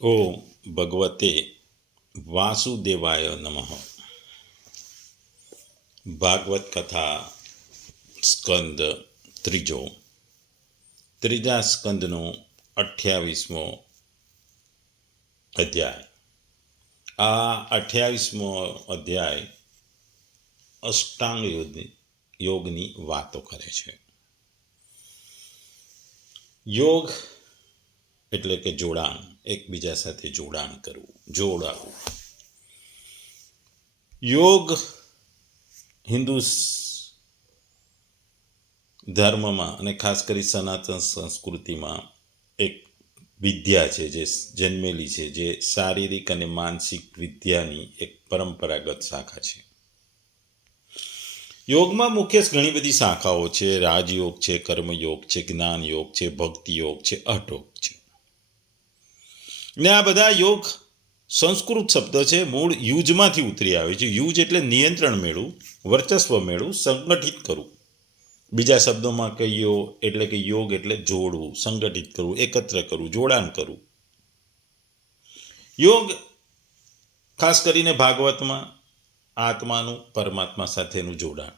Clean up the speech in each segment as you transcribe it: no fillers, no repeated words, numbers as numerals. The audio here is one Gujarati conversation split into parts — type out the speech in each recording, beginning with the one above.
ઓમ ભગવતે વાસુદેવાય નમઃ. ભાગવત કથા સ્કંદ ત્રીજો, ત્રીજા સ્કંદનો 28મો અધ્યાય. આ 28મો અધ્યાય અષ્ટાંગ યોગની વાતો કરે છે. યોગ એટલે કે જોડાણ, એકબીજા સાથે જોડાણ કરવું, જોડાવું. યોગ હિન્દુ ધર્મમાં અને ખાસ કરી સનાતન સંસ્કૃતિમાં એક વિદ્યા છે જે જન્મેલી છે, જે શારીરિક અને માનસિક વિદ્યાની એક પરંપરાગત શાખા છે. યોગમાં મુખ્ય ઘણી બધી શાખાઓ છે. રાજયોગ છે, કર્મયોગ છે, જ્ઞાન યોગ છે, ભક્તિ યોગ છે, અટયોગ છે. ને આ બધા યોગ સંસ્કૃત શબ્દ છે, મૂળ યુજમાંથી ઉતરી આવે છે. યુજ એટલે નિયંત્રણ મેળવું, વર્ચસ્વ મેળવું, સંગઠિત કરવું. બીજા શબ્દોમાં કહીએ એટલે કે યોગ એટલે જોડવું, સંગઠિત કરવું, એકત્ર કરવું, જોડાણ કરવું. યોગ ખાસ કરીને ભાગવતમાં આત્માનું પરમાત્મા સાથેનું જોડાણ.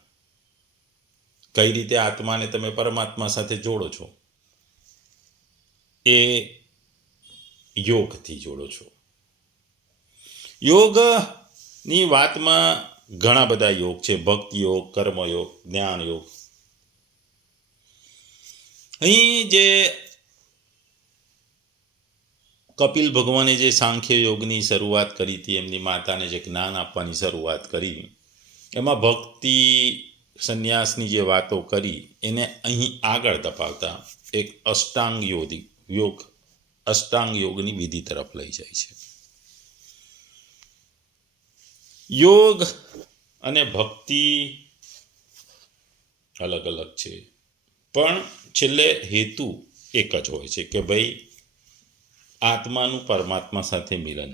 કઈ રીતે આત્માને તમે પરમાત્મા સાથે જોડો છો, એ યોગથી જોડો છો. યોગની વાતમાં ઘણા બધા યોગ છે. ભક્તિ યોગ, કર્મયોગ, જ્ઞાન યોગ. અહીં જે કપિલ ભગવાને જે સાંખ્ય યોગની શરૂઆત કરી હતી, એમની માતાને જે જ્ઞાન આપવાની શરૂઆત કરી, એમાં ભક્તિ સંન્યાસની જે વાતો કરી એને અહીં આગળ ધપાવતા એક અષ્ટાંગ યોગની વિધિ તરફ લઈ જાય છે. યોગ અને ભક્તિ અલગ અલગ છે, પણ છેલ્લે હેતુ એક જ હોય છે કે ભાઈ આત્માનું પરમાત્મા સાથે મિલન.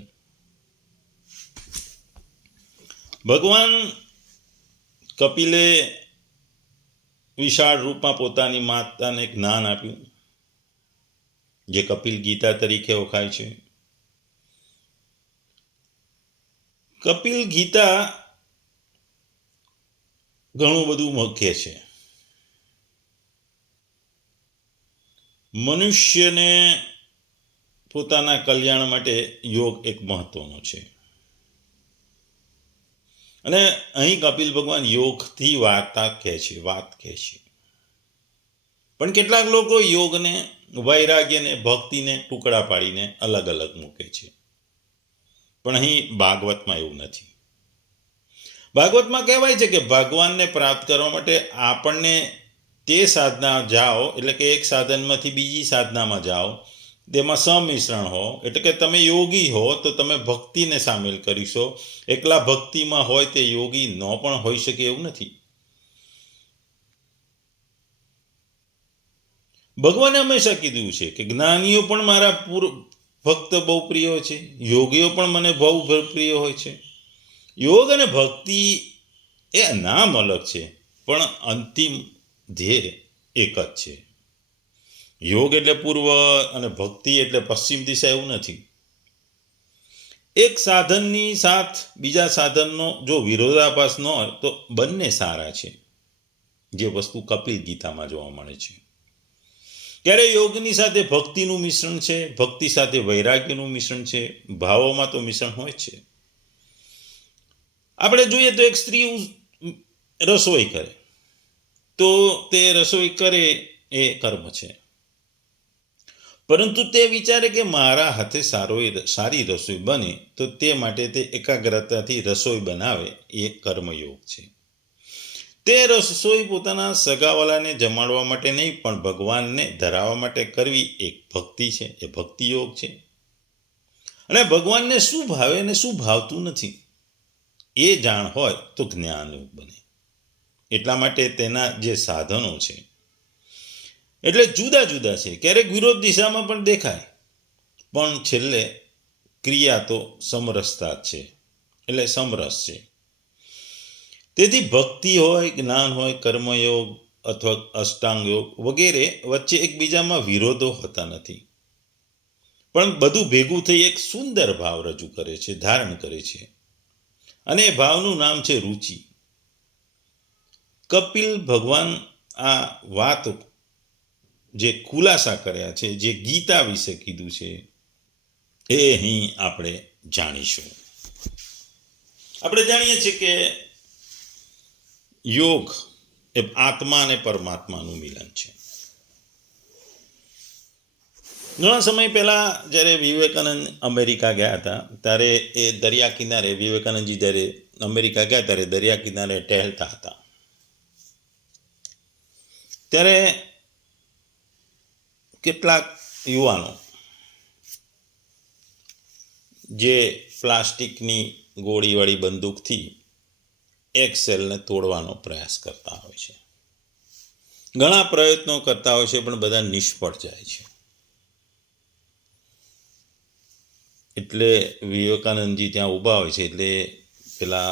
ભગવાન કપિલે વિશાળ રૂપમાં પોતાની માતાને જ્ઞાન આપ્યું, જે કપિલ ગીતા તરીકે ઓળખાય છે. કપિલ ગીતા ઘણું બધું મુખ્ય છે. મનુષ્યને પોતાના કલ્યાણ માટે યોગ એક મહત્વનો છે. અને અહીં કપિલ ભગવાન યોગથી વાત કહે છે. પણ કેટલાક લોકો યોગને, વૈરાગ્યને, ભક્તિને ટુકડા પાડીને અલગ અલગ મૂકે છે. પણ અહીં ભાગવતમાં એવું નથી. ભાગવતમાં કહેવાય છે કે ભગવાનને પ્રાપ્ત કરવા માટે આપણને તે સાધના જાઓ, એટલે કે એક સાધનમાંથી બીજી સાધનામાં જાઓ, તેમાં સંમિશ્રણ હો, એટલે કે તમે યોગી હો તો તમે ભક્તિને સામેલ કરીશો. એકલા ભક્તિમાં હોય તે યોગી ન પણ હોઈ શકે એવું નથી. ભગવાને હંમેશા કીધું છે કે જ્ઞાનીઓ પણ મારા ભક્ત બહુ પ્રિય હોય છે, યોગીઓ પણ મને બહુ પ્રિય હોય છે. યોગ અને ભક્તિ એ નામ અલગ છે, પણ અંતિમ ધ્યેય એક જ છે. યોગ એટલે પૂર્વ અને ભક્તિ એટલે પશ્ચિમ દિશા એવું નથી. એક સાધનની સાથ બીજા સાધનનો જો વિરોધાભાસ ન હોય તો બંને સારા છે, જે વસ્તુ કપિલ ગીતામાં જોવા મળે છે. ત્યારે યોગની સાથે ભક્તિનું મિશ્રણ છે, ભક્તિ સાથે વૈરાગ્યનું મિશ્રણ છે. ભાવોમાં તો મિશ્રણ હોય છે. આપણે જોઈએ તો એક સ્ત્રી રસોઈ કરે તો તે રસોઈ કરે એ કર્મ છે, પરંતુ તે વિચારે કે મારા હાથે સારી રસોઈ બને તો તે માટે તે એકાગ્રતાથી રસોઈ બનાવે એ કર્મયોગ છે. તે રસોઈ પોતાના સગાવાલાને જમાડવા માટે નહીં, પણ ભગવાનને ધરાવવા માટે કરવી એક ભક્તિ છે, એ ભક્તિ યોગ છે. અને ભગવાનને શું ભાવે ને શું ભાવતું નથી એ જાણ હોય તો જ્ઞાન યોગ બને. એટલા માટે તેના જે સાધનો છે એટલે જુદા જુદા છે. ક્યારેક વિરોધ દિશામાં પણ દેખાય, પણ છેલ્લે ક્રિયા તો સમરસતા જ છે, એટલે સમરસ છે. તેથી ભક્તિ હોય, જ્ઞાન હોય, કર્મયોગ અથવા અષ્ટાંગ યોગ વગેરે વચ્ચે એકબીજામાં વિરોધો હોતા નથી. પણ બધું ભેગું થઈ એક સુંદર ભાવ રજૂ કરે છે, ધારણ કરે છે, અને એ ભાવનું નામ છે રુચિ. કપિલ ભગવાન આ વાત જે ખુલાસા કર્યા છે, જે ગીતા વિશે કીધું છે, એ અહીં આપણે જાણીશું. આપણે જાણીએ છીએ કે યોગ એ આત્મા અને પરમાત્માનું મિલન છે. ઘણા સમય પહેલા જ્યારે વિવેકાનંદ અમેરિકા ગયા હતા, ત્યારે એ દરિયા કિનારે, વિવેકાનંદજી જ્યારે અમેરિકા ગયા ત્યારે દરિયા કિનારે ટહેલતા હતા. ત્યારે કેટલાક યુવાનો જે પ્લાસ્ટિકની ગોળીવાળી બંદૂકથી એક સેલને તોડવાનો પ્રયાસ કરતા હોય છે. ઘણા પ્રયત્નો કરતા હોય છે, પણ બધા નિષ્ફળ જાય છે. એટલે વિવેકાનંદજી ત્યાં ઊભા હોય છે, એટલે પેલા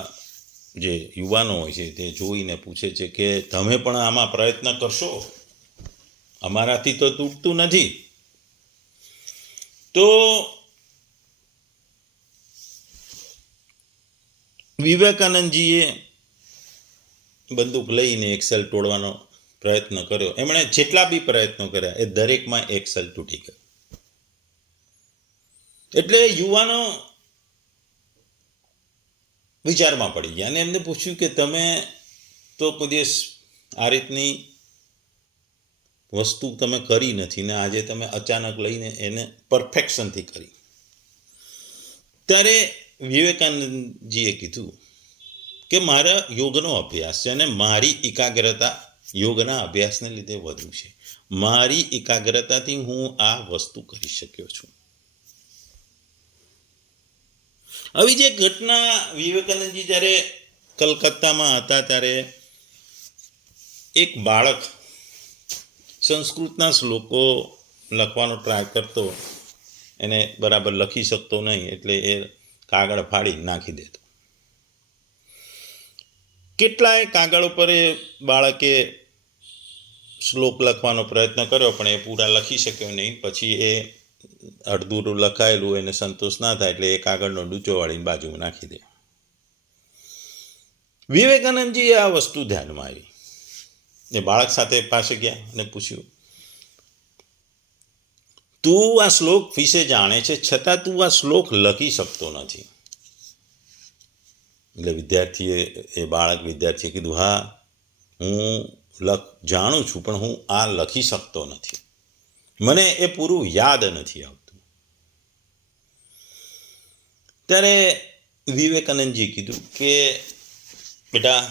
જે યુવાનો હોય છે તે જોઈને પૂછે છે કે તમે પણ આમાં પ્રયત્ન કરશો? અમારાથી તો તૂટતું નથી. તો વિવેકાનંદજીએ બંદૂક લઈને એક સેલ તોડવાનો પ્રયત્ન કર્યો. એમણે જેટલા બી પ્રયત્નો કર્યા એ દરેકમાં એક સેલ તૂટી ગયો. એટલે યુવાનો વિચારમાં પડી ગયા અને એમને પૂછ્યું કે તમે તો કોઈ દિવસ આ રીતની વસ્તુ તમે કરી નથી ને આજે તમે અચાનક લઈને એને પરફેક્શનથી કરી. ત્યારે વિવેકાનંદજીએ કીધું કે મારા યોગનો અભ્યાસ છે અને મારી એકાગ્રતા યોગના અભ્યાસને લીધે વધુ છે. મારી એકાગ્રતાથી હું આ વસ્તુ કરી શક્યો છું. આવી જે ઘટના વિવેકાનંદજી જ્યારે કલકત્તામાં હતા ત્યારે એક બાળક સંસ્કૃતના શ્લોકો લખવાનો ટ્રાય કરતો, એને બરાબર લખી શકતો નહીં, એટલે એ કાગળ ફાડી નાખી દેતો. કેટલાય કાગળ ઉપર એ બાળકે શ્લોક લખવાનો પ્રયત્ન કર્યો, પણ એ પૂરા લખી શક્યો નહીં. પછી એ અડધું લખાયેલું એને સંતોષ ના થાય એટલે એ કાગળનો ડૂચો વાળીને બાજુમાં નાખી દે. વિવેકાનંદજીએ આ વસ્તુ ધ્યાનમાં આવી. એ બાળક સાથે પાસે ગયા અને પૂછ્યું, તું આ શ્લોક વિશે જાણે છે, છતાં તું આ શ્લોક લખી શકતો નથી. એટલે વિદ્યાર્થીએ કીધું, હા હું જાણું છું, પણ હું આ લખી શકતો નથી. મને એ પૂરું યાદ નથી આવતું. ત્યારે વિવેકાનંદજીએ કીધું કે બેટા,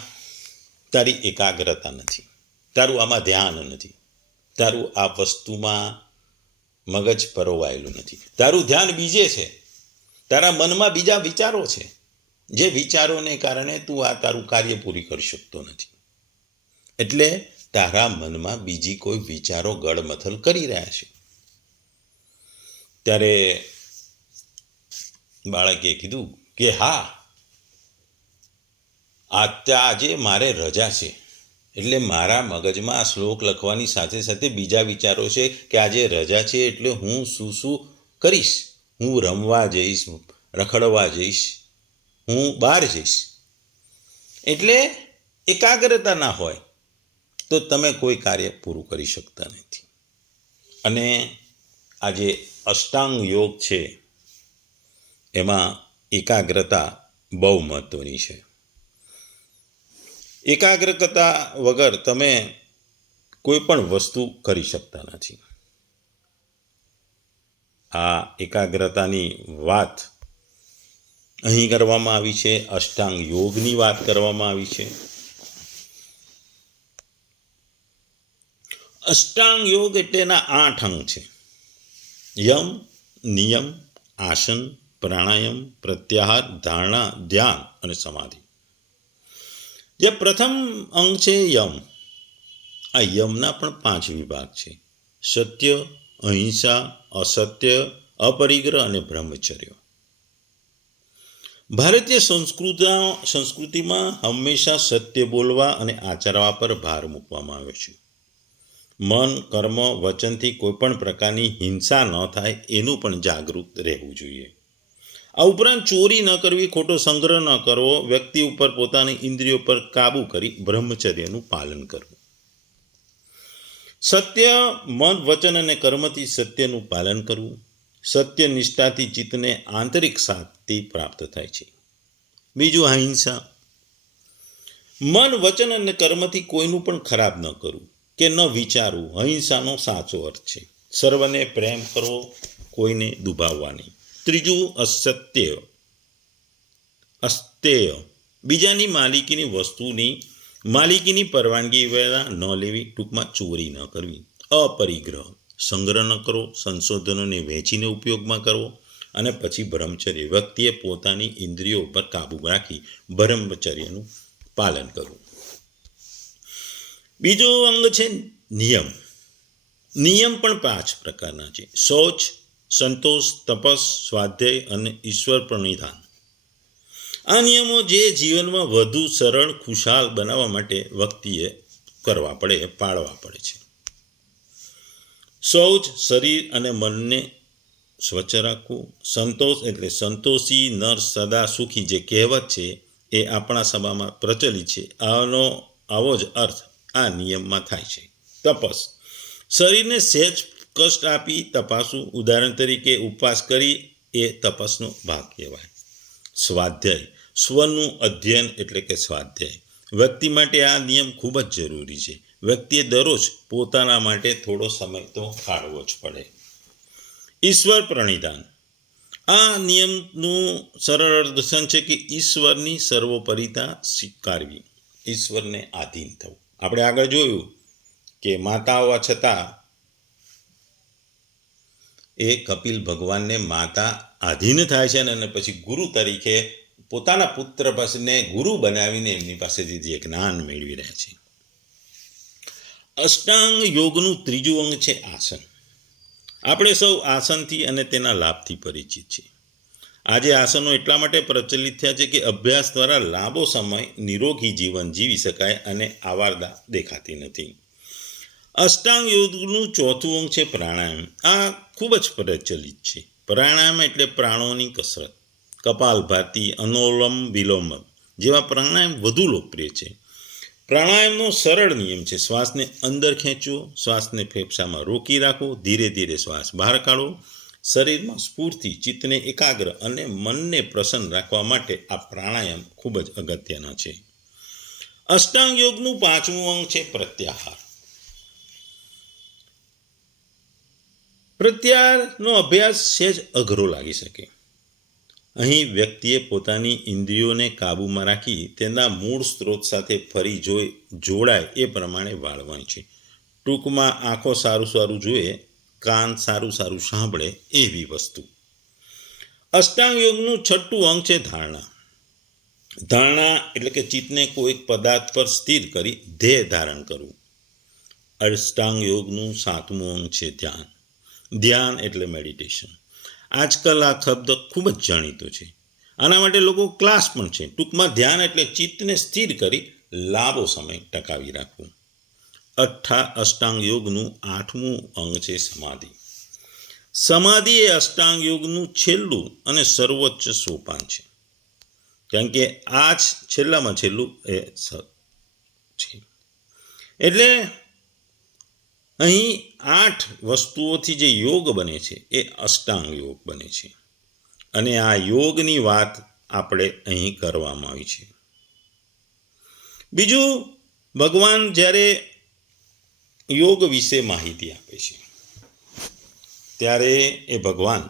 તારી એકાગ્રતા નથી, તારું આમાં ધ્યાન નથી, તારું આ વસ્તુમાં મગજ પરોવાયેલું નથી, તારું ધ્યાન બીજે છે, તારા મનમાં બીજા વિચારો છે, જે વિચારોને કારણે તું આ તારું કાર્ય પૂરી કરી શકતો નથી. એટલે તારા મનમાં બીજી કોઈ વિચારો ગળમથલ કરી રહ્યા છે. ત્યારે બાળકે કીધું કે હા, આજે મારે રજા છે, એટલે મારા મગજમાં આ શ્લોક લખવાની સાથે સાથે બીજા વિચારો છે કે આજે રજા છે એટલે હું શું કરીશ. હું રમવા જઈશ, રખડવા જઈશ, હું બહાર જઈશ. એટલે એકાગ્રતા ના હોય તો તમે કોઈ કાર્ય પૂરું કરી શકતા નથી. અને આ જે અષ્ટાંગ યોગ છે એમાં એકાગ્રતા બહુ મહત્વની છે. એકાગ્રતા વગર તમે કોઈ પણ વસ્તુ કરી શકતા નથી. આ એકાગ્રતાની વાત અહીં કરવામાં આવી છે, અષ્ટાંગ યોગની વાત કરવામાં આવી છે. અષ્ટાંગ યોગ એટલે એના 8 અંગ છે: યમ, નિયમ, આસન, પ્રાણાયામ, પ્રત્યાહાર, ધારણા, ધ્યાન અને સમાધિ. જે પ્રથમ અંગ છે યમ, આ યમના પણ 5 વિભાગ છે: સત્ય, અહિંસા, અસત્ય, અપરિગ્રહ અને બ્રહ્મચર્ય. ભારતીય સંસ્કૃતિમાં હંમેશા સત્ય બોલવા અને આચરવા પર ભાર મૂકવામાં આવ્યો છે. મન, કર્મ, વચનથી કોઈપણ પ્રકારની હિંસા ન થાય એનું પણ જાગૃત રહેવું જોઈએ. આ ઉપરાંત ચોરી ન કરવી, ખોટો સંગ્રહ ન કરવો, વ્યક્તિ ઉપર પોતાની ઇન્દ્રિયો પર કાબૂ કરી બ્રહ્મચર્યનું પાલન કરવું. સત્ય, મન, વચન અને કર્મથી સત્યનું પાલન કરવું. સત્ય નિષ્ઠાથી ચિત્તને આંતરિક શાંતિ પ્રાપ્ત થાય છે. બીજું, અહિંસા. મન, વચન અને કર્મથી કોઈનું પણ ખરાબ ન કરવું કે ન વિચારવું અહિંસાનો સાચો અર્થ છે. સર્વને પ્રેમ કરવો, કોઈને દુભાવવા નહીં. ત્રીજું, અસ્તેય. બીજાની માલિકીની વસ્તુની માલિકીની પરવાનગી વગર ન લેવી, ટૂંકમાં ચોરી ન કરવી. અપરિગ્રહ. સંગ્રહ ન કરવો, સંશોધનોને વહેંચીને ઉપયોગમાં કરવો. અને પછી બ્રહ્મચર્ય. વ્યક્તિએ પોતાની ઇન્દ્રિયો પર કાબૂ રાખી બ્રહ્મચર્યનું પાલન કરવું. બીજો અંગ છે નિયમ. નિયમ પણ 5 પ્રકારના છે: શૌચ, સંતોષ, તપસ, સ્વાધ્યાય અને ઈશ્વર પ્રણિધાન. આ નિયમો જે જીવનમાં વધુ સરળ, ખુશાલ બનાવવા માટે વ્યક્તિએ પાળવા પડે છે. શૌચ, શરીર અને મનને સ્વચ્છ રાખવું. સંતોષ એટલે સંતોષી નર સદા સુખી, જે કહેવત છે એ આપણા સભામાં પ્રચલિત છે. આવો જ અર્થ આ નિયમમાં થાય છે. તપસ, શરીરને સહેજ કષ્ટ આપી તપાસવું. ઉદાહરણ તરીકે ઉપવાસ કરી એ તપસનો ભાગ કહેવાય. સ્વાધ્યાય, સ્વનું અધ્યયન એટલે કે સ્વાધ્યાય. વ્યક્તિ માટે આ નિયમ ખૂબ જ જરૂરી છે. વ્યક્તિએ દરરોજ પોતાના માટે થોડો સમય તો કાઢવો જ પડે. ઈશ્વર પ્રણિધાન. આ નિયમનું સરળ અર્થદર્શન છે કે ઈશ્વરની સર્વોપરિતા સ્વીકારવી, ઈશ્વરને આધીન થવું. આપણે આગળ જોયું કે માતા હોવા છતાં એ કપિલ ભગવાનને માતા આધીન થાય છે અને પછી ગુરુ તરીકે પોતાના પુત્ર પાસેને ગુરુ બનાવીને એમની પાસેથી જે જ્ઞાન મેળવી રહ્યા છે. અષ્ટાંગ યોગનું ત્રીજું અંગ છે આસન. આપણે સૌ આસનથી અને તેના લાભથી પરિચિત છીએ. આજે આસનો એટલા માટે પ્રચલિત થયા છે કે અભ્યાસ દ્વારા લાંબો સમય નિરોગી જીવન જીવી શકાય અને આવારદા દેખાતી નથી. અષ્ટાંગ યોગનું ચોથું અંગ છે પ્રાણાયામ. આ ખૂબ જ પ્રચલિત છે. પ્રાણાયામ એટલે પ્રાણોની કસરત. કપાલભાતિ, અનુલોમ વિલોમ જેવા પ્રાણાયામ વધુ લોકપ્રિય છે. પ્રાણાયામનો સરળ નિયમ છે: શ્વાસને અંદર ખેંચવો, શ્વાસને ફેફસામાં રોકી રાખવો, ધીરે ધીરે શ્વાસ બહાર કાઢવો. શરીરમાં સ્ફૂર્તિ, ચિત્તને એકાગ્ર અને મનને પ્રસન્ન રાખવા માટે આ પ્રાણાયામ ખૂબ જ અગત્યના છે. અષ્ટાંગ યોગનું 5મું અંગ છે પ્રત્યાહાર. પ્રત્યાહારનો અભ્યાસ સહેજ અઘરો લાગી શકે. અહીં વ્યક્તિએ પોતાની ઇન્દ્રિયોને કાબૂમાં રાખી તેના મૂળ સ્ત્રોત સાથે ફરી જોડાય એ પ્રમાણે વાળવાની છે. ટૂંકમાં આંખો સારું સારું જોઈએ, કાન સારું સારું સાંભળે એવી વસ્તુ. અષ્ટાંગ યોગનું 6મું અંગ છે ધારણા. ધારણા એટલે કે ચિત્તને કોઈક પદાર્થ પર સ્થિર કરી ધ્યેય ધારણ કરવું. અષ્ટાંગ યોગનું 7મું અંગ છે ધ્યાન. ધ્યાન એટલે મેડિટેશન. આજકાલ આ શબ્દ ખૂબ જ જાણીતો છે. આના માટે લોકો ક્લાસ પણ છે. ટૂંકમાં ધ્યાન એટલે ચિત્તને સ્થિર કરી લાંબો સમય ટકાવી રાખવું. અષ્ટાંગ યોગનું 8મું અંગ છે સમાધિ. સમાધિ એ અષ્ટાંગ યોગનું છેલ્લું અને સર્વોચ્ચ સોપાન છે, કારણ કે આ જ છેલ્લામાં છેલ્લું એ છે. એટલે અહીં 8 વસ્તુઓથી જે યોગ બને છે એ અષ્ટાંગ યોગ બને છે અને આ યોગની વાત આપણે અહીં કરવામાં આવી છે. બીજું, ભગવાન જ્યારે યોગ વિશે માહિતી આપે છે ત્યારે એ ભગવાન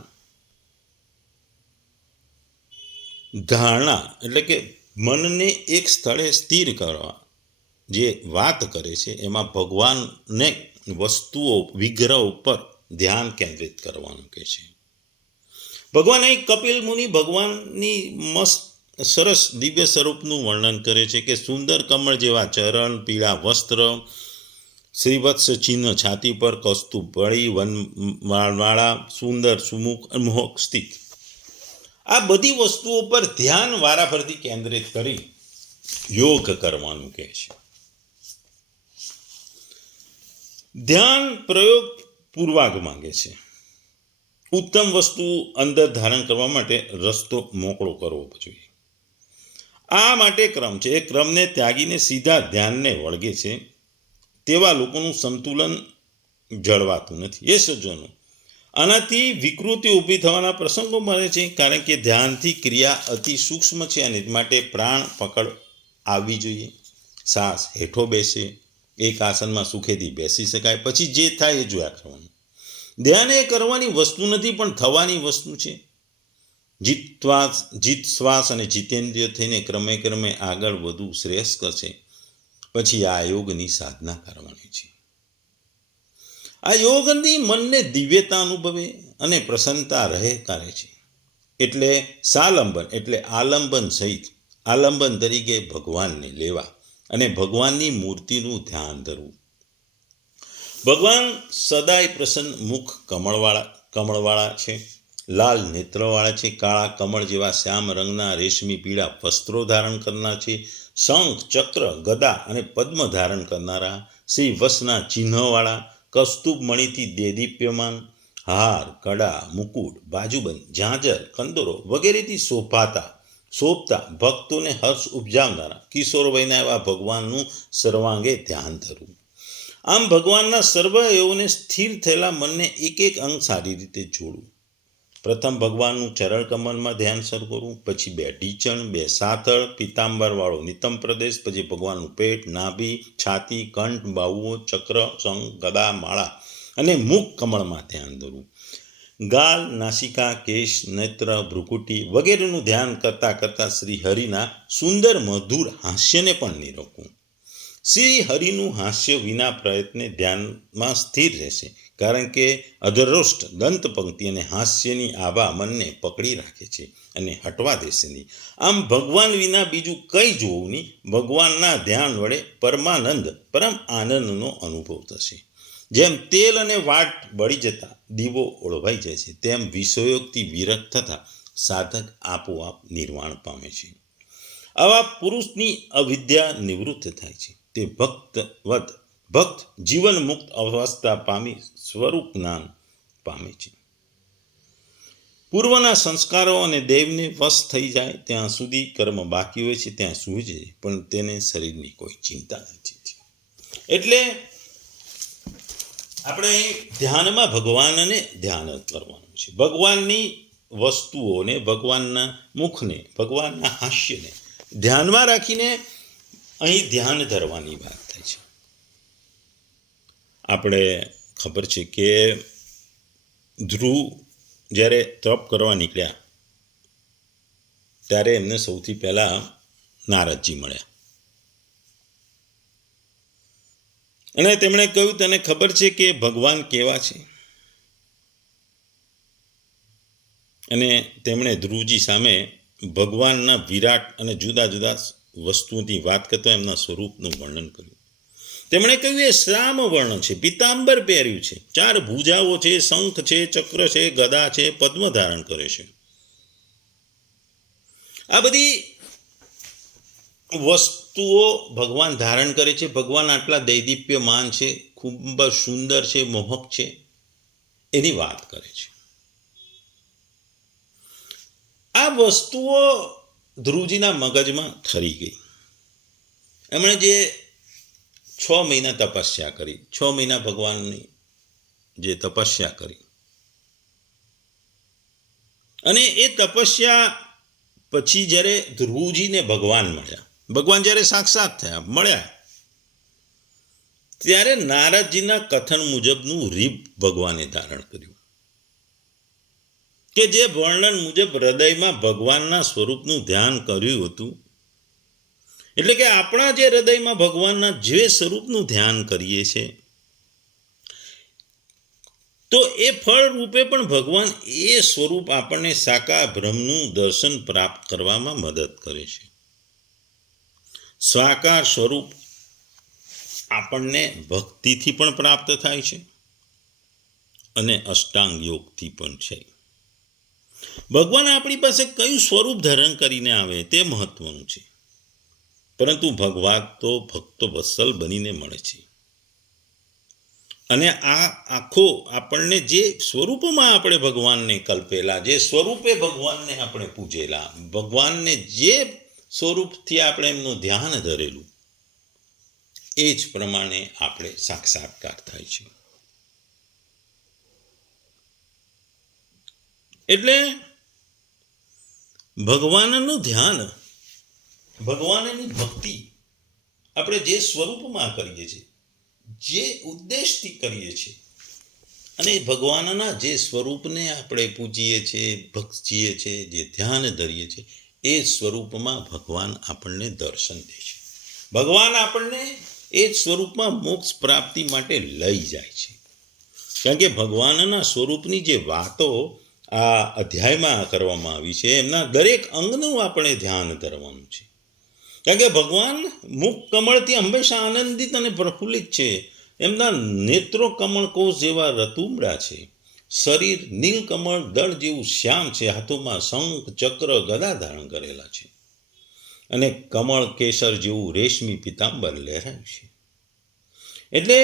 ધારણા એટલે કે મનને એક સ્થળે સ્થિર કરવા જે વાત કરે છે એમાં ભગવાનને વસ્તુઓ, વિગ્રહ ઉપર ધ્યાન કેન્દ્રિત કરવાનું કહે છે. ભગવાન અહીં કપિલ મુનિ ભગવાનની મસ્ત સરસ દિવ્ય સ્વરૂપનું વર્ણન કરે છે કે સુંદર કમળ જેવા ચરણ, પીળા વસ્ત્ર, શ્રીવત્સ ચિહ્ન છાતી પર, કસ્તુભળી વનમાળા, સુંદર સુમુખ, મોહક સ્થિત. આ બધી વસ્તુઓ પર ધ્યાન વારાફરતી કેન્દ્રિત કરી યોગ કરવાનું કહે છે. ધ્યાન પ્રયોગ પૂર્વાગ માંગે છે. ઉત્તમ વસ્તુ અંદર ધારણ કરવા માટે રસ્તો મોકળો કરવો જોઈએ. આ માટે ક્રમ છે. એ ક્રમને ત્યાગીને સીધા ધ્યાનને વળગે છે તેવા લોકોનું સંતુલન જળવાતું નથી. એ સજ્જનો, આનાથી વિકૃતિ ઊભી થવાના પ્રસંગો મળે છે, કારણ કે ધ્યાનથી ક્રિયા અતિ સૂક્ષ્મ છે અને માટે પ્રાણ પકડ આવવી જોઈએ. શ્વાસ હેઠો બેસે, એક આસનમાં સુખેથી બેસી શકાય, પછી જે થાય એ જોયા કરવાનું. ધ્યાન એ કરવાની વસ્તુ નથી, પણ થવાની વસ્તુ છે. જીત શ્વાસ અને જીતેન્દ્રિય થઈને ક્રમે ક્રમે આગળ વધુ શ્રેષ્ઠ કરશે. પછી આ યોગની સાધના કરવાની છે. આ યોગની મનને દિવ્યતા અનુભવે અને પ્રસન્નતા રહે કરે છે. એટલે સાલંબન એટલે આલંબન સહિત આલંબન તરીકે ભગવાનને લેવા અને ભગવાનની મૂર્તિનું ધ્યાન ધરવું. ભગવાન સદાય પ્રસન્ન મુખ કમળવાળા છે, લાલ નેત્રવાળા છે, કાળા કમળ જેવા શ્યામ રંગના રેશમી પીળા વસ્ત્રો ધારણ કરનાર છે, શંખ ચક્ર ગદા અને પદ્મ ધારણ કરનારા, શ્રી વસના ચિહ્નવાળા, કસ્તુભ મણિથી દેદીપ્યમાન, હાર કડા મુકુટ બાજુબંધ ઝાંઝર કંદોરો વગેરેથી શોભતા ભક્તોને હર્ષ ઉપજાવનારા કિશોર વયના એવા ભગવાનનું સર્વાંગે ધ્યાન ધરવું. આમ ભગવાનના સર્વ એવોને સ્થિર થયેલા મનને એક એક અંગ સારી રીતે જોડવું. પ્રથમ ભગવાનનું ચરણ કમળમાં ધ્યાન શરૂ કરવું, પછી 2 ઢીચણ, 2 સાથળ, પિતાંબરવાળો નિતંબ પ્રદેશ, પછી ભગવાનનું પેટ, નાભી, છાતી, કંઠ, બાહુઓ, ચક્ર, શંખ, ગદા, માળા અને મુખ કમળમાં ધ્યાન ધરવું. ગાલ, નાસિકા, કેશ, નેત્ર, ભ્રુકુટી વગેરેનું ધ્યાન કરતા શ્રી હરિના સુંદર મધુર હાસ્યને પણ નિરખવું. શ્રી હરિનું હાસ્ય વિના પ્રયત્ને ધ્યાનમાં સ્થિર રહેશે, કારણ કે અધરોષ્ટ દંત પંક્તિ અને હાસ્યની આભા મનને પકડી રાખે છે અને હટવા દેશે નહીં. આમ ભગવાન વિના બીજું કંઈ જોવું નહીં. ભગવાનના ધ્યાન વડે પરમ આનંદનો અનુભવ થશે. જેમ તેલ અને વાટ બળી જતા દીવો ઓળવાઈ જાય છે, તેમ વિષયોક્તિ વિરક્ત થતા સાધક આપોઆપ નિર્વાણ પામે છે. આવા પુરુષની અવિદ્યા નિવૃત્ત થાય છે. તે ભક્ત જીવન મુક્ત અવસ્થા પામી સ્વરૂપ જ્ઞાન પામે છે. પૂર્વના સંસ્કારો અને દેવને વશ થઈ જાય ત્યાં સુધી કર્મ બાકી હોય છે, ત્યાં સૂઈ જાય, પણ તેને શરીરની કોઈ ચિંતા નથી. એટલે આપણે ધ્યાનમાં ભગવાનને ધ્યાન કરવાનું છે. ભગવાનની વસ્તુઓને, ભગવાનના મુખને, ભગવાનના હાસ્યને ધ્યાનમાં રાખીને અહીં ધ્યાન ધરવાની વાત થાય છે. આપણે ખબર છે કે ધ્રુવ જ્યારે તપ કરવા નીકળ્યા ત્યારે એમને સૌથી પહેલાં નારદજી મળ્યા અને તેમણે કહ્યું, તને ખબર છે કે ભગવાન કેવા છે? અને તેમણે ધ્રુવજી સામે ભગવાનના વિરાટ અને જુદા જુદા વસ્તુઓની વાત કરતા એમના સ્વરૂપનું વર્ણન કર્યું. તેમણે કહ્યું, એ શ્યામ વર્ણ છે, પિતાંબર પહેર્યું છે, 4 ભુજાઓ છે, શંખ છે, ચક્ર છે, ગદા છે, પદ્મ ધારણ કરે છે. આ બધી વસ્તુઓ ભગવાન ધારણ કરે છે. ભગવાન આટલા દૈદીપ્યમાન છે, ખૂબ સુંદર છે, મોહક છે, એની વાત કરે છે. આ વસ્તુઓ ધ્રુવજીના મગજમાં ઠરી ગઈ. એમણે જે 6 મહિના તપસ્યા કરી, 6 મહિના ભગવાનની જે તપસ્યા કરી, અને એ તપસ્યા પછી જ્યારે ધ્રુવજીને ભગવાન મળ્યા, ભગવાન જ્યારે સાક્ષાત થયા, મળ્યા, ત્યારે નારદજીના કથન મુજબનું રીપ ભગવાને ધારણ કર્યું કે જે વર્ણન મુજબ હૃદયમાં ભગવાનના સ્વરૂપનું ધ્યાન કર્યું હતું. એટલે કે આપણા જે હૃદયમાં ભગવાનના જે સ્વરૂપનું ધ્યાન કરીએ છીએ, તો એ ફળ રૂપે પણ ભગવાન એ સ્વરૂપ આપણને સાકાર બ્રહ્મનું દર્શન પ્રાપ્ત કરવામાં મદદ કરે છે. સાકાર સ્વરૂપ આપણને ભક્તિથી પણ પ્રાપ્ત થાય છે અને અષ્ટાંગ યોગથી પણ છે. ભગવાન આપણી પાસે કયું સ્વરૂપ ધારણ કરીને આવે તે મહત્વનું છે, પરંતુ ભગવાન તો ભક્તો વત્સલ બનીને મળે છે. અને આ આખો આપણને જે સ્વરૂપમાં આપણે ભગવાનને કલ્પેલા, જે સ્વરૂપે ભગવાનને આપણે પૂજેલા, ભગવાનને જે સ્વરૂપથી આપણે એમનું ધ્યાન ધરેલું, એ જ પ્રમાણે આપણે સાક્ષાત્કાર થાય છે. એટલે ભગવાનનું ધ્યાન, ભગવાનની ભક્તિ આપણે જે સ્વરૂપમાં કરીએ છીએ, જે ઉદ્દેશથી કરીએ છીએ, અને ભગવાનના જે સ્વરૂપને આપણે પૂજીએ છીએ, ભક્તિએ છીએ, જે ધ્યાન ધરીએ છીએ, એ સ્વરૂપમાં ભગવાન આપણને દર્શન દે છે. ભગવાન આપણને એ જ સ્વરૂપમાં મોક્ષ પ્રાપ્તિ માટે લઈ જાય છે. કારણ કે ભગવાનના સ્વરૂપની જે વાતો આ અધ્યાયમાં કરવામાં આવી છે, એમના દરેક અંગનું આપણે ધ્યાન ધરવાનું છે. કારણ કે ભગવાન મુખ કમળથી હંમેશા આનંદિત અને પ્રફુલ્લિત છે. એમના નેત્રો કમળકોષ જેવા રતુમડા છે. શરીર નીલકમળ દળ જેવું શ્યામ છે. હાથોમાં શંખ ચક્ર ગદા ધારણ કરેલા છે અને કમળ કેસર જેવું રેશમી પિતાંબર લહેરાયું છે. એટલે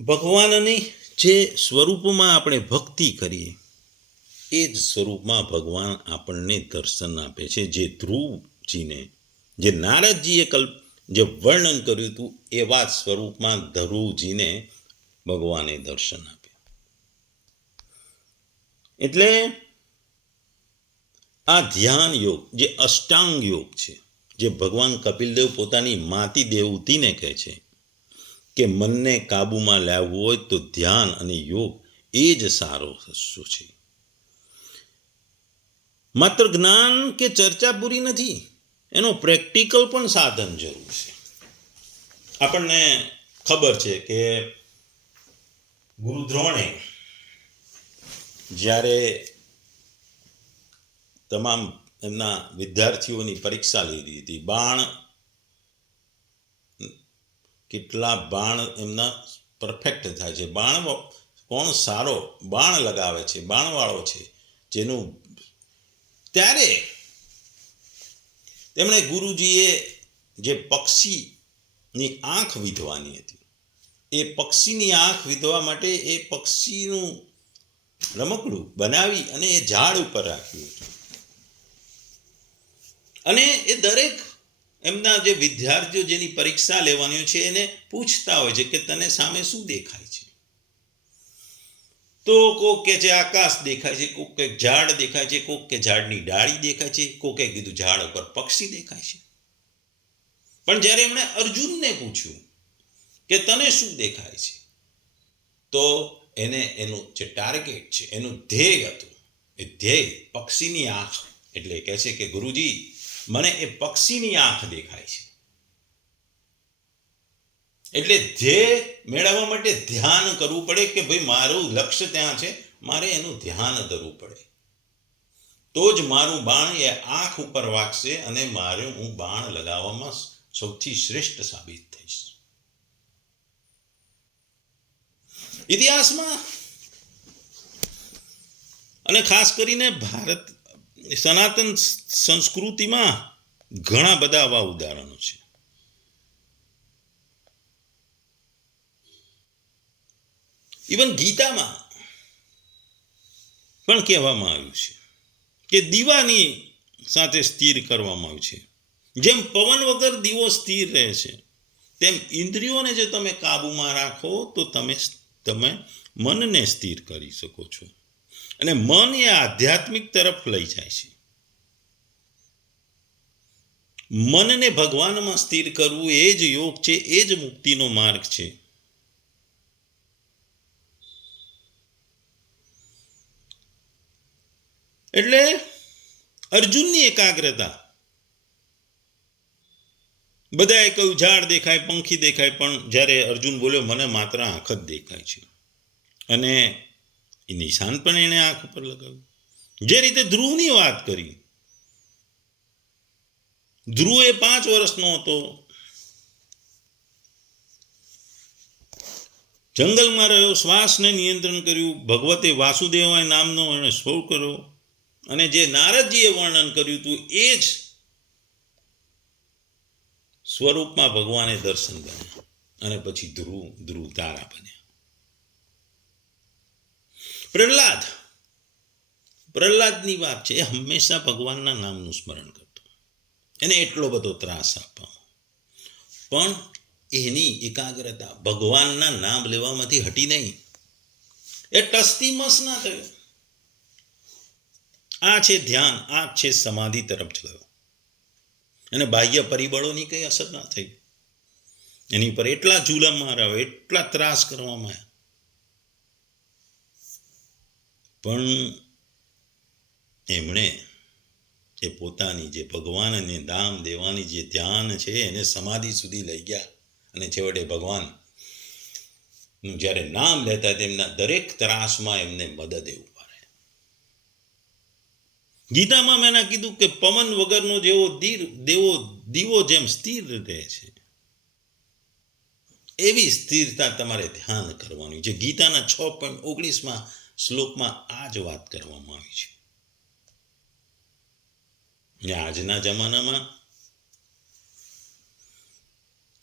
ભગવાનની જે સ્વરૂપમાં આપણે ભક્તિ કરીએ, એ જ સ્વરૂપમાં ભગવાન આપણને દર્શન આપે છે. જે ધ્રુવજીને, જે નારદજીએ જે વર્ણન કર્યું હતું, એવા સ્વરૂપમાં ધ્રુવજીને ભગવાને દર્શન આપ્યા. એટલે આ ધ્યાન યોગ, જે અષ્ટાંગ યોગ છે, જે ભગવાન કપિલદેવ પોતાની માતી દેવતીને કહે છે કે મનને કાબૂમાં લાવવું હોય તો ધ્યાન અને યોગ એ જ સારો રસ્તો છે. માત્ર જ્ઞાન કે ચર્ચા પૂરી નથી, એનો પ્રેક્ટિકલ પણ સાધન જરૂર છે. આપણને ખબર છે કે ગુરુ દ્રોણે જ્યારે તમામ એમના વિદ્યાર્થીઓની પરીક્ષા લીધી હતી, કેટલા બાણ એમના પરફેક્ટ થાય છે, કોણ સારો બાણ લગાવે છે, બાણવાળો છે, જેનું, ત્યારે તેમણે ગુરુજીએ જે પક્ષીની આંખ વીધવાની હતી, એ પક્ષીની આંખ વીધવા માટે એ પક્ષીનું રમકડું બનાવી અને એ ઝાડ ઉપર રાખ્યું હતું. અને એ દરેક એમના જે વિદ્યાર્થીઓ જેની પરીક્ષા લેવાની છે એને પૂછતા હોય છે કે તને સામે શું દેખાય છે? તો કોક કે છે આકાશ દેખાય છે, કોક કે ઝાડ દેખાય છે, કોક કે ઝાડની ડાળી દેખાય છે, કોકે કીધું ઝાડ ઉપર પક્ષી દેખાય છે. પણ જ્યારે એમણે અર્જુનને પૂછ્યું કે તને શું દેખાય છે, તો એને એનું જે ટાર્ગેટ છે, એનું ધ્યેય હતું, એ ધ્યેય પક્ષીની આંખ. એટલે કહે છે કે ગુરુજી, મને એ પક્ષીની આંખ દેખાય છે. એટલે ધ્યેય મેળવવા માટે ધ્યાન કરવું પડે કે ભાઈ મારું લક્ષ્ય ત્યાં છે, મારે એનું ધ્યાન ધરવું પડે, તો જ મારું બાણ એ આંખ ઉપર વાગશે અને હું બાણ લગાવવામાં સૌથી શ્રેષ્ઠ સાબિત થઈશ. ઇતિહાસમાં અને ખાસ કરીને ભારત સનાતન સંસ્કૃતિમાં ઘણા બધા આવા ઉદાહરણો છે. ઇવન ગીતામાં પણ કહેવામાં આવ્યું છે કે દીવાની સાથે સ્થિર કરવામાં આવ્યું છે. જેમ પવન વગર દીવો સ્થિર રહે છે, તેમ ઇન્દ્રિયોને જો તમે કાબૂમાં રાખો તો તમે મનને સ્થિર કરી શકો છો. અને મન એ આધ્યાત્મિક તરફ લઈ જાય છે. મનને ભગવાનમાં સ્થિર કરવું એ જ યોગ છે, એ જ મુક્તિનો માર્ગ છે. એટલે અર્જુનની એકાગ્રતા, બધાએ કહ્યું ઝાડ દેખાય, પંખી દેખાય, પણ જ્યારે અર્જુન બોલ્યો મને માત્ર આંખ જ દેખાય છે, અને એ નિશાન પણ એણે આંખ ઉપર લગાવ્યું. જે રીતે ધ્રુવની વાત કરી, ધ્રુવ એ 5 વર્ષનો હતો, જંગલમાં રહ્યો, શ્વાસને નિયંત્રણ કર્યું, ભગવતે વાસુદેવાય નામનો એણે સ્વર કર્યો, અને જે નારદજીએ વર્ણન કર્યું હતું એ જ સ્વરૂપમાં ભગવાને દર્શન કર્યા. અને પછી ધ્રુવ તારા બન્યા. પ્રહલાદની વાત છે, એ હંમેશા ભગવાનના નામનું સ્મરણ કરતો, એને એટલો બધો ત્રાસ આપવામાં પણ એની એકાગ્રતા ભગવાનના નામ લેવામાંથી હટી નહીં. એ ટસથી મસ ના થયો. આ છે ધ્યાન, આ છે સમાધિ તરફ ગયો, અને બાહ્ય પરિબળોની કઈ અસર ના થઈ. એની પર એટલા જુલમ માર્યા, એટલા ત્રાસ કરવામાં આવ્યા, પણ એમણે એ પોતાની જે ભગવાનને દામ દેવાની જે ધ્યાન છે એને સમાધિ સુધી લઈ ગયા, અને છેવટે ભગવાનનું જ્યારે નામ લેતા તેમના દરેક ત્રાસમાં એમને મદદ એવું પાડે. ગીતામાં મેં કીધું કે પવન વગરનો જેવો દીવો જેમ સ્થિર રહે છે, એવી સ્થિરતા તમારે ધ્યાન કરવાની છે. ગીતાના 6.19 શ્લોકમાં આ જ વાત કરવામાં આવી છે. આજના જમાનામાં,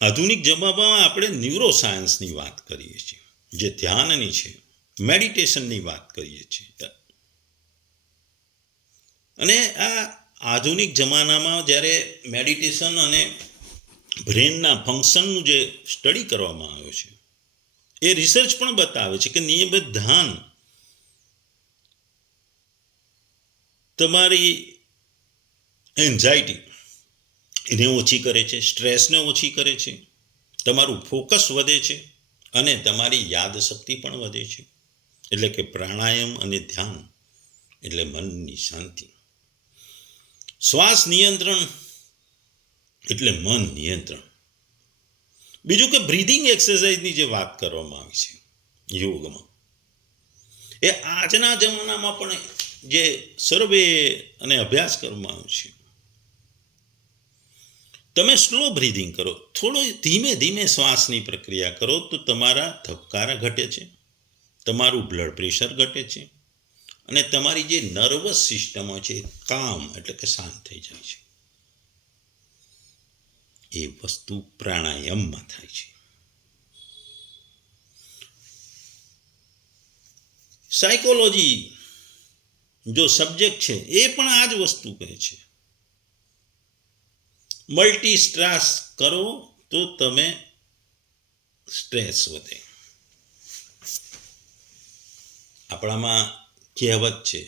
આધુનિક જમાનામાં આપણે ન્યુરો સાયન્સની વાત કરીએ છીએ, જે ધ્યાનની છે, મેડિટેશનની વાત કરીએ છીએ. અને આ આધુનિક જમાનામાં જ્યારે મેડિટેશન અને બ્રેનના ફંક્શનનું જે સ્ટડી કરવામાં આવ્યો છે, એ રિસર્ચ પણ બતાવે છે કે નિયમિત ધ્યાન તમારી એન્ઝાઇટી એને ઓછી કરે છે, સ્ટ્રેસને ઓછી કરે છે, તમારું ફોકસ વધે છે, અને તમારી યાદશક્તિ પણ વધે છે. એટલે કે પ્રાણાયામ અને ધ્યાન એટલે મનની શાંતિ. શ્વાસ નિયંત્રણ એટલે મન નિયંત્રણ. બીજું કે બ્રીધિંગ એક્સરસાઇઝની જે વાત કરવામાં આવી છે યોગમાં, એ આજના જમાનામાં પણ જે સર્વે અને અભ્યાસ કરવામાં આવ્યો છે. તમે સ્લો બ્રીધિંગ કરો, થોડો ધીમે ધીમે શ્વાસની પ્રક્રિયા કરો, તો તમારા ધબકારા ઘટે છે, તમારું બ્લડ પ્રેશર ઘટે છે, અને તમારી જે નર્વસ સિસ્ટમ હોય છે કામ એટલે કે શાંત થઈ જાય છે. એ વસ્તુ પ્રાણાયામમાં થાય છે. સાયકોલોજી જો સબ્જેક્ટ છે એ પણ આ જ વસ્તુ કહે છે. મલ્ટી સ્ટ્રેસ કરો તો તમે સ્ટ્રેસ વધે. આપણામાં કહેવત છે,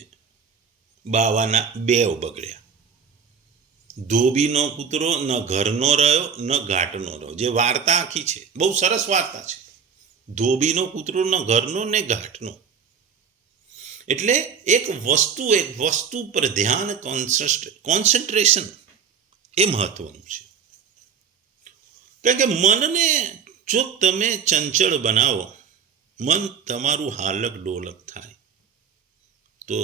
બાવાના બેવ બગડ્યા. ધોબીનો કૂતરો ન ઘરનો રહ્યો ન ઘાટનો રહ્યો. જે વાર્તા આખી છે, બહુ સરસ વાર્તા છે. ધોબીનો કૂતરો ન ઘરનો ને ઘાટનો. એટલે એક વસ્તુ પર ધ્યાન, કોન્સન્ટ્રેશન એ મહત્વનું છે. કારણ કે મનને જો તમે ચંચળ બનાવો, મન તમારું હાલક ડોલક થાય, તો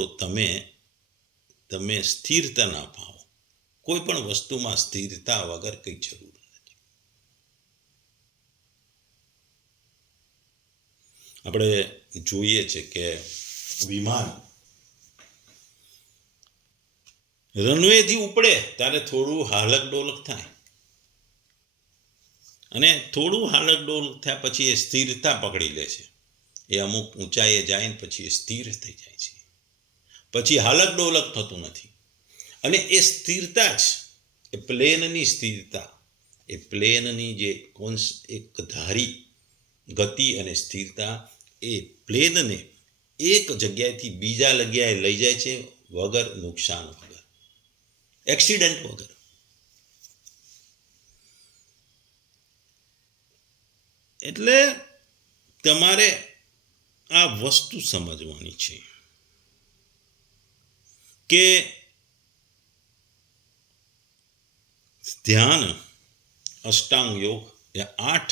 તમે સ્થિરતા ના પાવો. કોઈ પણ વસ્તુમાં સ્થિરતા વગર કંઈ જરૂર નથી. આપણે જોઈએ છે કે વિમાન રનવેથી ઉપડે ત્યારે થોડું હાલક ડોલક થાય, અને થોડું હાલક ડોલક થયા પછી એ સ્થિરતા પકડી લે છે. એ અમુક ઊંચાઈએ જાય ને પછી એ સ્થિર થઈ જાય છે. પછી હાલક ડોલક થતું નથી. અને એ સ્થિરતા જ, એ પ્લેનની સ્થિરતા, એ પ્લેનની જે એક ધારી ગતિ અને સ્થિરતા, એ પ્લેનને એક જગ્યાએથી બીજા જગ્યાએ લઈ જાય છે વગર નુકસાન વગર, એક્સિડન્ટ વગર. એટલે તમારે આ વસ્તુ સમજવાની છે કે ધ્યાન, અષ્ટાંગ યોગ, એ 8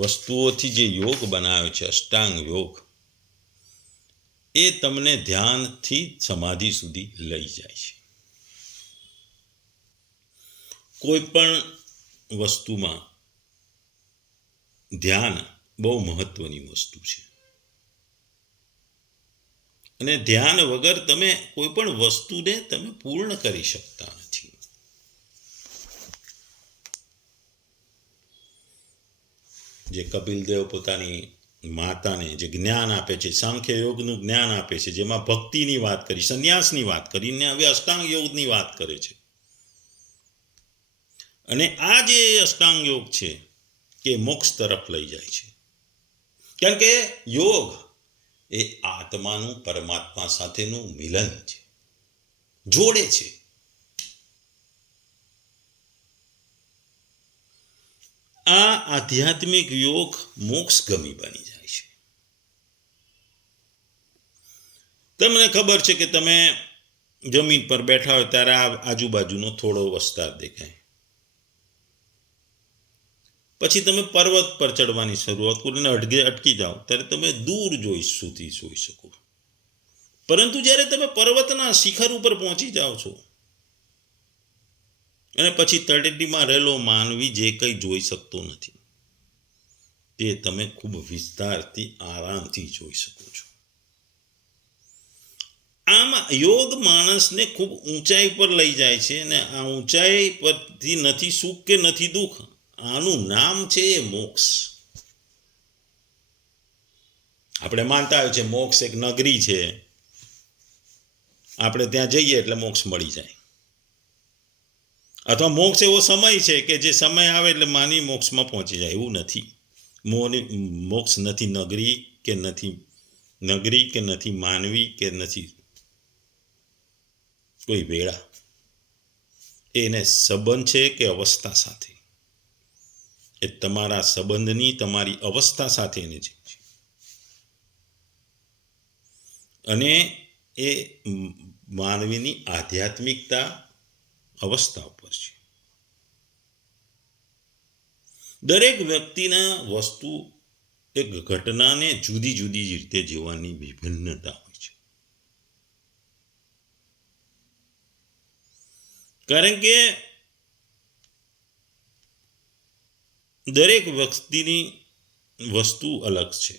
વસ્તુઓથી જે યોગ બનાવ્યો છે, અષ્ટાંગ યોગ, એ તમને ધ્યાનથી સમાધિ સુધી લઈ જાય છે. કોઈ પણ વસ્તુમાં ધ્યાન બહુ મહત્વની વસ્તુ છે. અને ધ્યાન વગર તમે કોઈ પણ વસ્તુને તમે પૂર્ણ કરી શકતા નથી. જે કપિલદેવ પોતાની માતાને જે જ્ઞાન આપે છે, સાંખ્ય યોગનું જ્ઞાન આપે છે, જેમાં ભક્તિની વાત કરી, સંન્યાસની વાત કરીને હવે અષ્ટાંગ યોગની વાત કરે છે. અને આ જે અષ્ટાંગ યોગ છે એ મોક્ષ તરફ લઈ જાય છે. કારણ કે યોગ એ આત્માનું પરમાત્મા સાથેનું મિલન છે, જોડે છે. આ આધ્યાત્મિક યોગ મોક્ષગમી બની જાય છે. તમને ખબર છે કે તમે જમીન પર બેઠા હોય ત્યારે આ આજુબાજુનો થોડો વિસ્તાર દેખાય, પછી તમે પર્વત પર ચડવાની શરૂઆત કરીને અટકી જાઓ ત્યારે તમે દૂર સુધી જોઈ શકો. પરંતુ જ્યારે તમે પર્વતના શિખર ઉપર પહોંચી જાઓ છો અને પછી તળેટીમાં રહેલો માનવી જે કંઈ જોઈ શકતો નથી તે તમે ખૂબ વિસ્તારથી આરામથી જોઈ શકો છો. આમ યોગ માણસને ખૂબ ઊંચાઈ પર લઈ જાય છે, અને આ ઊંચાઈ પરથી નથી સુખ કે નથી દુઃખ, આનું નામ છે મોક્ષ. આપણે માનતા હોય છે મોક્ષ એક નગરી છે, આપણે ત્યાં જઈએ એટલે મોક્ષ મળી જાય, અથવા મોક્ષ એવો સમય છે કે જે સમય આવે એટલે માનવી મોક્ષમાં પહોંચી જાય. એવું નથી. મોક્ષ નથી નગરી કે નથી માનવી કે નથી કોઈ વેળા. એને સંબંધ છે કે અવસ્થા સાથે, એ તમારા સંબંધની તમારી અવસ્થા સાથેની છે, અને એ માનવીની આધ્યાત્મિકતા અવસ્થા ઉપર છે. દરેક વ્યક્તિના વસ્તુ એક ઘટનાને જુદી જુદી રીતે જોવાની વિભિન્નતા હોય છે. કારણ કે દરેક વ્યક્તિની વસ્તુ અલગ છે.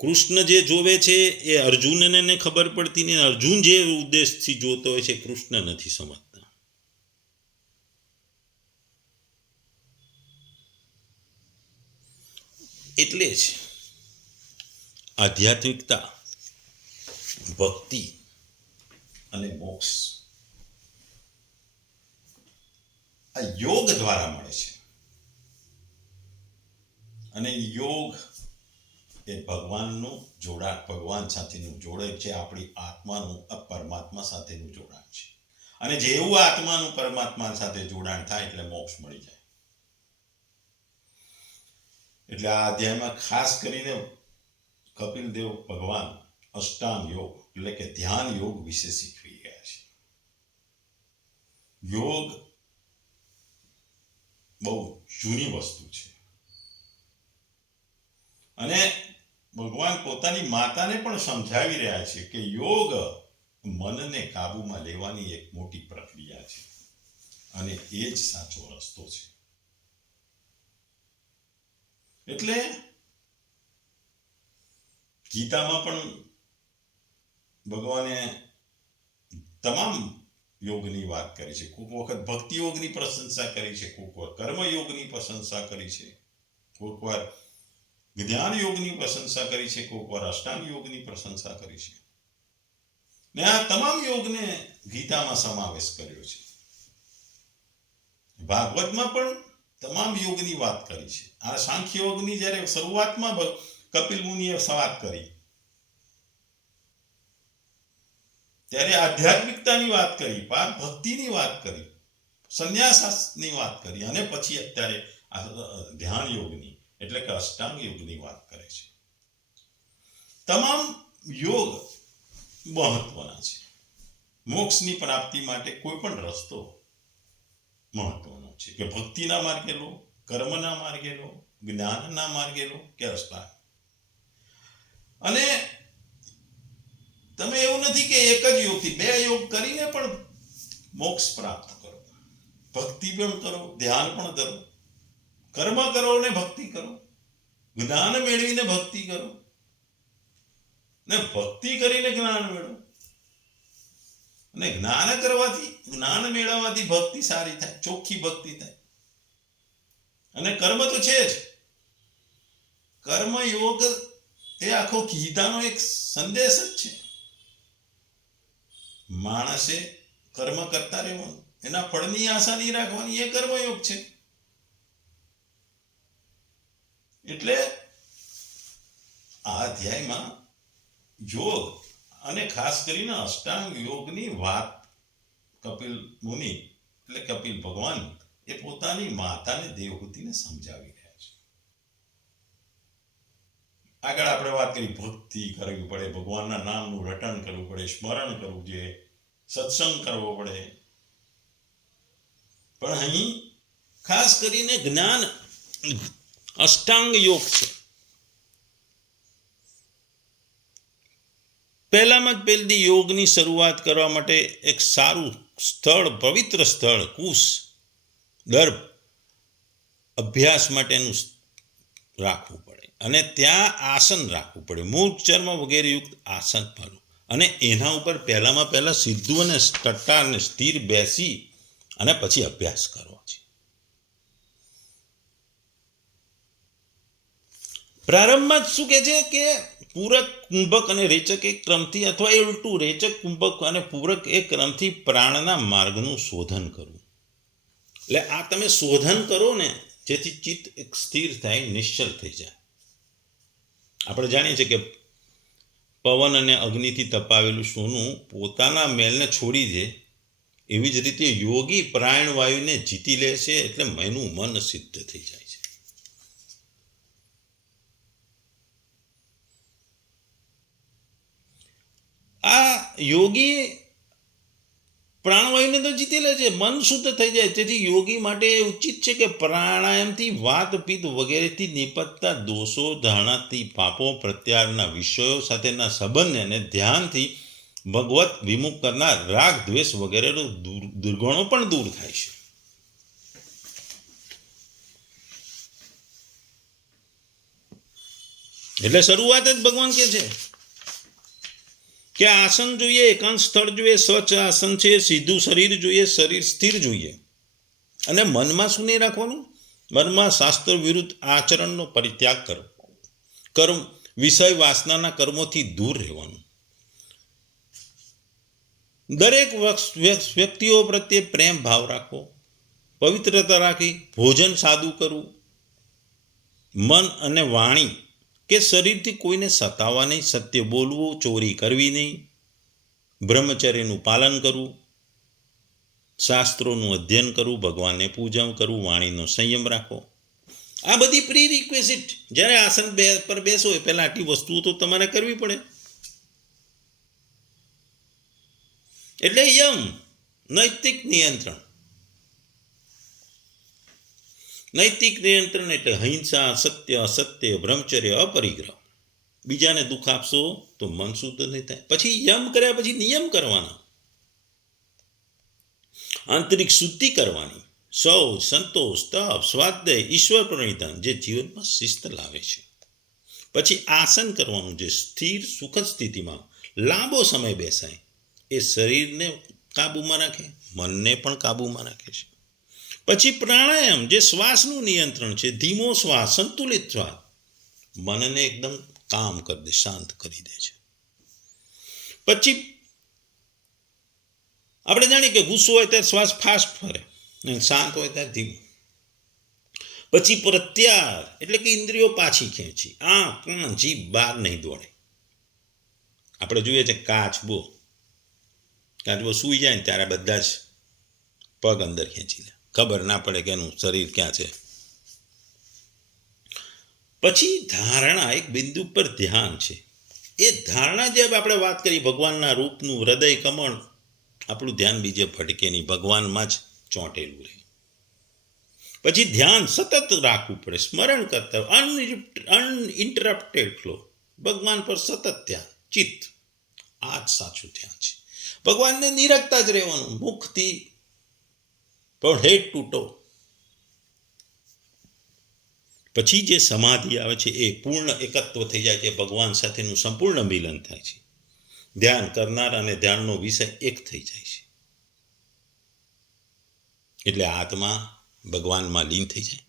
કૃષ્ણ જે જોવે છે એ અર્જુનને ખબર પડતી નહીં, અર્જુન જે ઉદ્દેશથી જોતો હોય છે કૃષ્ણ નથી સમજતા. એટલે જ આધ્યાત્મિકતા, ભક્તિ અને મોક્ષ આ યોગ દ્વારા મળે છે. અને યોગ એ ભગવાનનું જોડાણ, ભગવાન સાથેનું જોડાણ છે, આપણી આત્માનું પરમાત્મા સાથેનું જોડાણ છે. અને જેવું આત્માનું પરમાત્મા સાથે જોડાણ થાય એટલે મોક્ષ મળી જાય. એટલે આ અધ્યાયમાં ખાસ કરીને કપિલદેવ ભગવાન અષ્ટાંગ યોગ એટલે કે ધ્યાન યોગ વિશે શીખવી ગયા છે. યોગ બહુ જૂની વસ્તુ છે, અને ભગવાન પોતાની માતાને પણ સમજાવી રહ્યા છે કે યોગ મનને કાબુમાં લેવાની એક મોટી પ્રક્રિયા છે, અને એ જ સાચો રસ્તો છે. એટલે ગીતામાં પણ ભગવાને તમામ યોગની વાત કરી છે. કોઈક વખત ભક્તિ યોગની પ્રશંસા કરી છે, કોઈક વાર કર્મયોગની પ્રશંસા કરી છે, કોઈક વાર જ્ઞાન યોગની પ્રશંસા કરી છે, કોઈક વાર અષ્ટાંગ યોગની પ્રશંસા કરી છે. ને આ તમામ યોગને ગીતામાં સમાવેશ કર્યો છે. ભાગવતમાં પણ તમામ યોગની વાત કરી છે. આ સાંખ્ય યોગની જ્યારે શરૂઆતમાં કપિલ મુનિએ વાત કરી ત્યારે આધ્યાત્મિકતાની વાત કરી, ભક્તિની વાત કરી, સંન્યાસની વાત કરી, અને પછી અત્યારે ધ્યાન યોગની એટલે કે અષ્ટાંગ યોગની વાત કરે છે. તમામ યોગ મહત્વના છે. મોક્ષની પ્રાપ્તિ માટે કોઈ પણ રસ્તો મહત્વનો છે, કે ભક્તિના માર્ગે લો, કર્મના માર્ગે લો, જ્ઞાનના માર્ગે લો કે અષ્ટાંગ. અને તમે એવું નથી કે એક જ યોગથી 2 યોગ કરીને પણ મોક્ષ પ્રાપ્ત કરો. ભક્તિ પણ કરો, ધ્યાન પણ કરો, કર્મ કરો ને ભક્તિ કરો, જ્ઞાન મેળવીને ભક્તિ કરો ને ભક્તિ કરીને જ્ઞાન મેળવો. અને જ્ઞાન કરવાથી, જ્ઞાન મેળવવાથી ભક્તિ સારી થાય, ચોખ્ખી ભક્તિ થાય. અને કર્મ તો છે જ. કર્મયોગ એ આખો ગીતાનો એક સંદેશ જ છે. માણસે કર્મ કરતા રહેવાનું, એના ફળની આશા નહીં રાખવાની, એ કર્મયોગ છે. એટલે આ અધ્યાયમાં યોગ અને ખાસ કરીને અષ્ટાંગ યોગની વાત કપિલ મુનિ એટલે કપિલ ભગવાન એ પોતાની માતાને દેવહૂતિને સમજાવી રહ્યા છે. આગળ આપણે વાત કરી, ભક્તિ કરવી પડે, ભગવાનના નામનું રટણ કરવું પડે, સ્મરણ કરવું જોઈએ, સત્સંગ કરવો પડે. પણ અહીં ખાસ કરીને જ્ઞાન અષ્ટાંગ યોગ છે. પહેલામાં જ પહેલી યોગની શરૂઆત કરવા માટે એક સારું સ્થળ, પવિત્ર સ્થળ, કુશ, દર્ભ અભ્યાસ માટેનું રાખવું પડે અને ત્યાં આસન રાખવું પડે, મૂળ ચર્મ વગેરે યુક્ત આસન પાડવું. અને એના ઉપર પહેલામાં પહેલા સીધું અને ટટ્ટાર અને સ્થિર બેસી અને પછી અભ્યાસ કરવો છે. પ્રારંભમાં જ શું કહે છે કે પૂરક, કુંભક અને રેચક એક ક્રમથી, અથવા એ ઉલટું, રેચક, કુંભક અને પૂરક એક ક્રમથી પ્રાણના માર્ગનું શોધન કરવું. એટલે આ તમે શોધન કરો ને, જેથી ચિત્ત એક સ્થિર થાય, નિશ્ચલ થઈ જાય. આપણે જાણીએ છીએ કે પવન અને અગ્નિથી તપાવેલું સોનું પોતાના મેલને છોડી દે, એવી જ રીતે યોગી પ્રાણવાયુને જીતી લે છે, એટલે એનું મન સિદ્ધ થઈ જાય છે. આ યોગી પ્રાણવાયુને તો જીતી લે છે, મન શુદ્ધ થઈ જાય. તેથી યોગી માટે ઉચિત છે કે પ્રાણાયામથી વાત, પિત્ત વગેરેથી નિપજતા દોષો, ધારણાથી પાપો, પ્રત્યાહારના વિષયો સાથેના સંબંધ અને ધ્યાનથી ભગવત વિમુખ કરનાર રાગ, દ્વેષ વગેરે દુર્ગુણો પણ દૂર થાય છે. એટલે શરૂઆત જ ભગવાન કે છે કે આસન જોઈએ, એકાંત સ્થળ જોઈએ, સ્વચ્છ આસન છે, સીધું શરીર જોઈએ, શરીર સ્થિર જોઈએ. અને મનમાં શું નહીં રાખવાનું? મનમાં શાસ્ત્ર વિરુદ્ધ આચરણનો પરિત્યાગ કરવો, કર્મ વિષય વાસનાના કર્મોથી દૂર રહેવાનું, દરેક વ્યક્તિઓ પ્રત્યે પ્રેમ ભાવ રાખવો, પવિત્રતા રાખી ભોજન સાદું કરવું, મન અને વાણી કે શરીરથી કોઈને સતાવવા નહીં, સત્ય બોલવું, ચોરી કરવી નહીં, બ્રહ્મચર્યનું પાલન કરવું, શાસ્ત્રોનું અધ્યયન કરવું, ભગવાનને પૂજન કરવું, વાણીનો સંયમ રાખવો. આ બધી પ્રી રિક્વેસિટ, જ્યારે આસન પર બેસો એ પહેલા આટલી વસ્તુઓ તો તમારે કરવી પડે. એટલે યમ, નૈતિક નિયંત્રણ. નૈતિક નિયંત્રણ એટલે અહિંસા, સત્ય, અસત્ય, બ્રહ્મચર્ય, અપરિગ્રહ. બીજાને દુઃખ આપશો તો મન શુદ્ધ નહીં થાય. પછી યમ કર્યા પછી નિયમ કરવાના, આંતરિક શુદ્ધિ કરવાની, શૌચ, સંતોષ, તપ, સ્વાધ્યાય, ઈશ્વર પ્રણિધાન, જે જીવનમાં શિસ્ત લાવે છે. પછી આસન કરવાનું, જે સ્થિર સુખદ સ્થિતિમાં લાંબો સમય બેસાય, એ શરીરને કાબૂમાં રાખે, મનને પણ કાબૂમાં રાખે છે. પછી પ્રાણાયામ, જે શ્વાસનું નિયંત્રણ છે, ધીમો શ્વાસ, સંતુલિત શ્વાસ, મનને એકદમ કામ કરી દે, શાંત કરી દે છે. પછી આપણે જાણીએ કે ગુસ્સો હોય ત્યારે શ્વાસ ફાસ્ટ ફરે, શાંત હોય ત્યારે ધીમો. પછી પ્રત્યાહાર એટલે કે ઇન્દ્રિયો પાછી ખેંચી, આંખ, કાન, જીભ બહાર નહીં દોડે. આપણે જોઈએ છે કાચબો સૂઈ જાય ને ત્યારે બધા જ પગ અંદર ખેંચી લે, ખબર ના પડે કે એનું શરીર ક્યાં છે. પછી ધારણા, એક બિંદુ પર ધ્યાન છે. એ ધારણા જે આપણે વાત કરી, ભગવાનના રૂપનું, હૃદય કમળ, આપણું ધ્યાન બીજે ભટકે નહીં, ભગવાનમાં જ ચોંટેલું રહે. પછી ધ્યાન સતત રાખવું પડે, સ્મરણ કરતા અનઇન્ટરપ્ટેડ ફ્લો, ભગવાન પર સતત ધ્યાન, ચિત્ત, આ જ સાચું ધ્યાન છે. ભગવાનને નિરખતા જ રહેવાનું, મુખથી પણ હેડ ટુ ટો. પછી જે સમાધિ આવે છે એ પૂર્ણ એકત્વ થઈ જાય છે, ભગવાન સાથેનું સંપૂર્ણ મિલન થાય છે. ધ્યાન કરનાર અને ધ્યાનનો વિષય એક થઈ જાય છે. એટલે આત્મા ભગવાનમાં લીન થઈ જાય.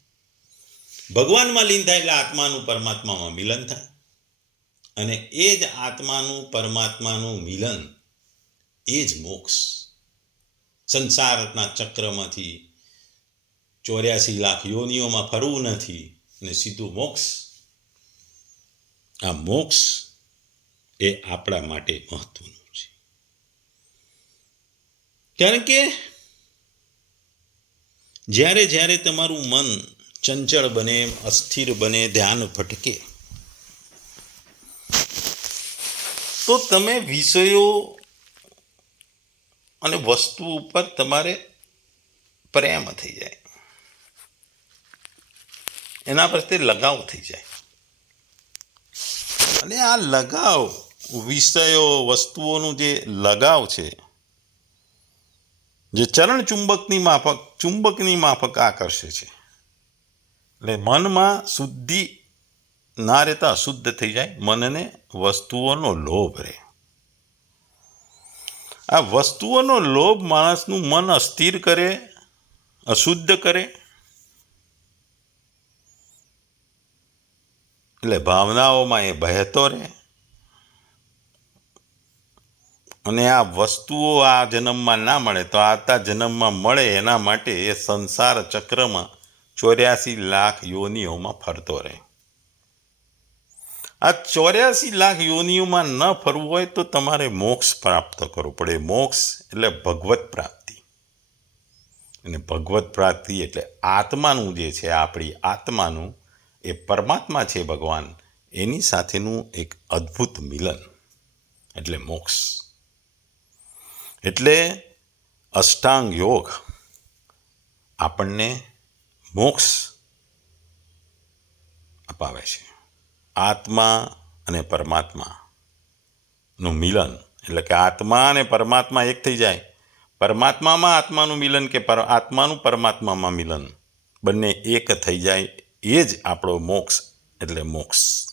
ભગવાનમાં લીન થાય એટલે આત્માનું પરમાત્મામાં મિલન થાય. અને એ જ આત્માનું પરમાત્માનું મિલન એ જ મોક્ષ. સંસારના ચક્રમાંથી 84 લાખ યોનિઓમાં ફરવું નથી અને સીધું મોક્ષ. આ મોક્ષ એ આપણા માટે મહત્વનું છે. કારણ કે જ્યારે જ્યારે તમારું મન ચંચળ બને, અસ્થિર બને, ધ્યાન ભટકે, તો તમે વિષયો અને વસ્તુ ઉપર તમારે પ્રેમ થઈ જાય, એના પ્રત્યે લગાવ થઈ જાય. અને આ લગાવ, વિષયો વસ્તુઓનું જે લગાવ છે, જે ચરણ ચુંબકની માફક આકર્ષે છે. એટલે મનમાં શુદ્ધિ ના રહેતા અશુદ્ધ થઈ જાય. મનને વસ્તુઓનો લોભ રહે. આ વસ્તુઓનો લોભ માણસનું મન અસ્થિર કરે, અશુદ્ધ કરે. એટલે ભાવનાઓમાં એ બહેતો રહે. અને આ વસ્તુઓ આ જન્મમાં ના મળે તો આવતા જન્મમાં મળે, એના માટે એ સંસાર ચક્રમાં 84 લાખ યોનિઓમાં ફરતો રહે. આ 84 લાખ યોનિઓમાં ન ફરવું હોય તો તમારે મોક્ષ પ્રાપ્ત કરવો પડે. મોક્ષ એટલે ભગવત પ્રાપ્તિ. અને ભગવત પ્રાપ્તિ એટલે આત્માનું જે છે, આપણી આત્માનું એ પરમાત્મા છે ભગવાન, એની સાથેનું એક અદ્ભુત મિલન એટલે મોક્ષ. એટલે અષ્ટાંગ યોગ આપણને મોક્ષ અપાવે છે. આત્મા અને પરમાત્માનું મિલન એટલે કે આત્મા અને પરમાત્મા એક થઈ જાય. પરમાત્મામાં આત્માનું મિલન કે આત્માનું પરમાત્મામાં મિલન, બંને એક થઈ જાય. એ જ આપણો મોક્ષ એટલે મોક્ષ.